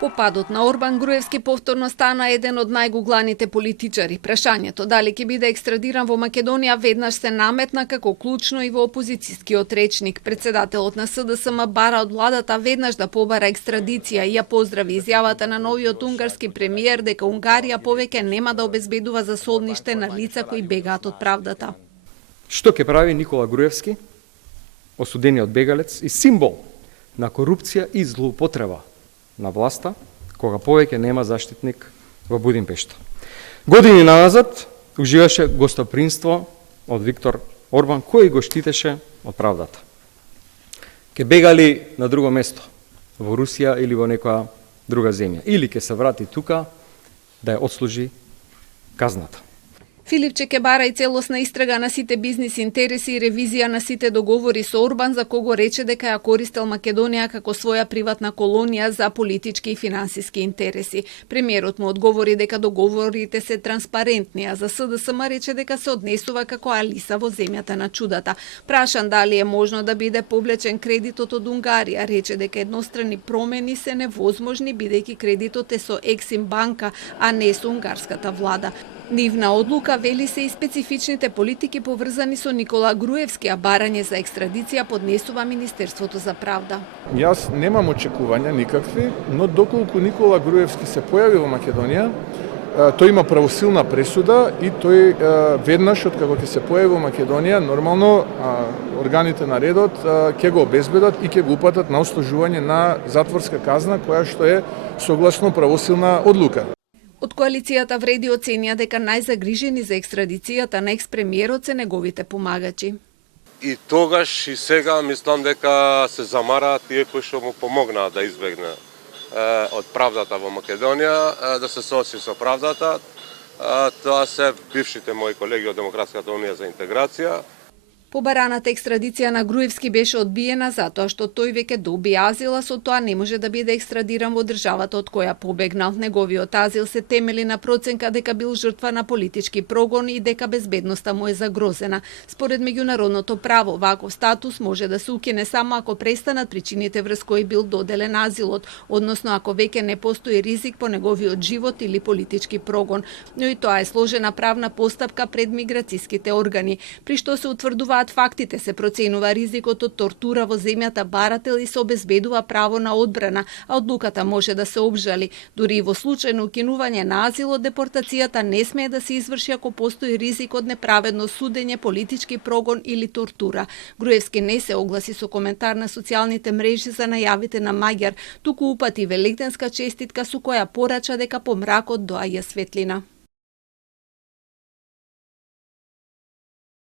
По падот на Орбан, Груевски повторно стана еден од најгугланите политичари. Прашањето дали ќе биде екстрадиран во Македонија веднаш се наметна како клучно и во опозицијскиот речник. Председателот на СДСМ бара од владата веднаш да побара екстрадиција и ја поздрави изјавата на новиот унгарски премиер дека Унгарија повеќе нема да обезбедува за солниште на лица кои бегаат од правдата. Што ќе прави Никола Груевски, осудениот бегалец и символ на корупција и злоупотреба на власта, кога повеќе нема заштитник во Будимпешта. Години назад уживаше гостопринство од Виктор Орбан, кој го штитеше од правдата. Ке бегали на друго место, во Русија или во некоја друга земја, или ке се врати тука да ја отслужи казната. Филипче ке бара и целосна истрага на сите бизнис интереси и ревизија на сите договори со Орбан, за кого рече дека ја користел Македонија како своја приватна колонија за политички и финансиски интереси. Премиерот му одговори дека договорите се транспарентни, а за СДСМ рече дека се однесува како Алиса во земјата на чудата. Прашан дали е можно да биде повлечен кредитот од Унгарија, рече дека едностранни промени се невозможни бидејќи кредитот е со Ексим банка, а не со унгарската влада. Нивна одлука, вели, се и специфичните политики поврзани со Никола Груевски, а барање за екстрадиција поднесува Министерството за правда. Јас немам очекувања никакви, но доколку Никола Груевски се појави во Македонија, тој има правосилна пресуда и тој веднаш од како ќе се појави во Македонија, нормално органите на редот ќе го обезбедат и ќе го упатат на ослужување на затворска казна, која што е согласно правосилна одлука. Од коалицијата вреди оценија дека најзагрижени за екстрадицијата на екс-премиерот се неговите помагачи. И тогаш и сега мислам дека се замараат тие кои што му помогнаа да избегне од правдата во Македонија, да се сооси со правдата. Тоа се бившите мои колеги од Демократската унија за интеграција. Побараната екстрадиција на Груевски беше одбиена затоа што тој веќе доби азил, а со тоа не може да биде екстрадиран во државата од која побегнал. Неговиот азил се темели на проценка дека бил жртва на политички прогон и дека безбедноста му е загрозена. Според меѓународното право, ваков статус може да се укине само ако престанат причините врз кои бил доделен азилот, односно ако веќе не постои ризик по неговиот живот или политички прогон. Но и тоа е сложена правна постапка пред миграцијските органи, при што се утврдува фактите, се проценува ризикот од тортура во земјата барател и се обезбедува право на одбрана, а одлуката може да се обжали. Дури и во случајно укинување на азилот, депортацијата не смее да се изврши ако постои ризик од неправедно судење, политички прогон или тортура. Груевски не се огласи со коментар на социјалните мрежи за најавите на Маѓар, туку упати великденска честитка со која порача дека по мракот доаѓа светлина.